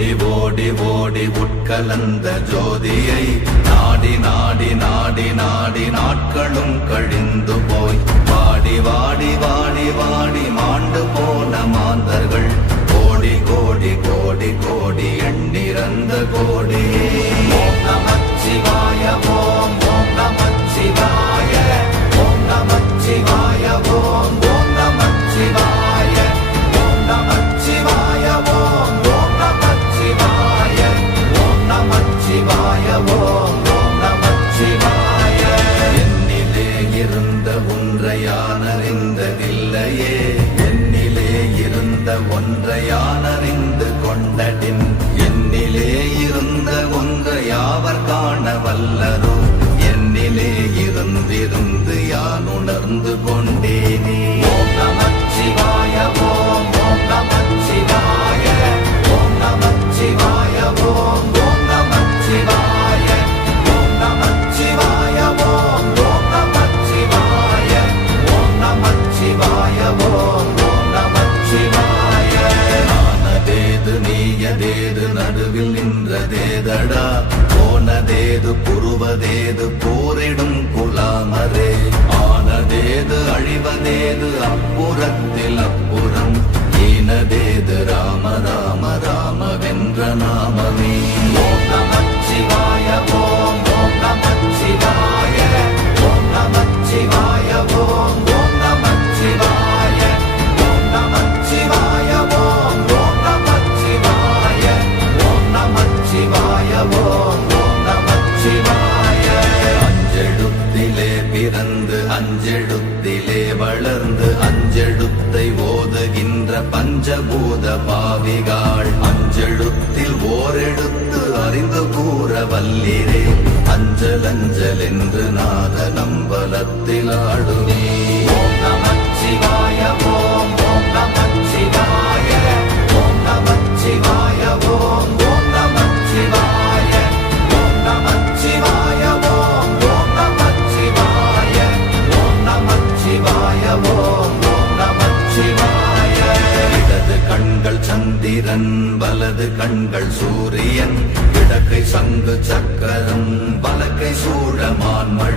ஓடி ஓடி ஓடி உட்கலந்த ஜோதியை நாடி நாடி நாடி நாடி நாட்களும் கழிந்து போய் வாடி வாடி வாடி வாடி மாண்டு போன மாந்தர்கள் கோடி கோடி கோடி கோடி எண்ணிறந்த கோடி. ஓம் நமச்சிவாய ஓம் ஓம் நமச்சிவாய ஓம் நமச்சிவாய ஓம் ஓம் நமச்சிவாய ஓம் நமச்சிவாய ஓம் ஓம் நமச்சிவாய ஓம் நமச்சிவாய ஓம் ஓம் நமச்சிவாய. என்னிலே இருந்த ஒன்றை யான் அறிந்ததில்லையே, என்னிலே இருந்த ஒன்றை யான் அறிந்து கொண்டடின், என்னிலே இருந்த ஒன்றை யாவர் காண வல்லரோ, என்னிலே இருந்திருந்து யான் உணர்ந்து கொண்டேனே. ஓம் நமச்சிவாய ஓம் ஓம் நமச்சிவாய ஓம் நமச்சிவாய ஓம் ஓம் நமச்சிவாய ஓம் நமச்சிவாய ஓம் ஓம் நமச்சிவாய ஓம் நமச்சிவாய ஓம் ஓம் நமச்சிவாய. ஆனதேது நீயதேது நடுவில் நின்றதேதடா, போனதேது புருவதேது போரிடும் குலாமரே, ஆனதேது அழிவதேது அப்புறத்தில் அப்புறம், ஈனதேது ராம ராம ராம வென்ற நாமமே. ஓம் நமச்சிவாய ஓம் ஓம் நமச்சிவாய ஓம் நமச்சிவாய ஓம் ஓம் நமச்சிவாய ஓம் நமச்சிவாய ஓம் ஓம் நமச்சிவாய ஓம் நமச்சிவாய ஓம் ஓம் நமச்சிவாய. அஞ்செழுத்திலே பிறந்து அஞ்செழுத்திலே வளர்ந்து அஞ்செழுத்தை ஓதுகின்ற பஞ்சபூத பாவிகாள், அஞ்செழுத்தில் ஓரெழுத்து அறிந்து கூற வல்லிரே, அஞ்சல் அஞ்சல் என்று நாத நம்பலத்தில் ஆடுவே. ஓம் நமச்சிவாய ஓம் ஓம் நமச்சிவாய ஓம் நமச்சிவாய ஓம் ஓம் நமச்சிவாய ஓம் நமச்சிவாய ஓம் ஓம் நமச்சிவாய ஓம் நமச்சிவாய ஓம் ஓம் நமச்சிவாய. இடது கண்கள் சந்திரன் வலது கண்கள் சூரியன், இடக்கை சங்கு சக்கரம் வலக்கை சூழ மான்மழை,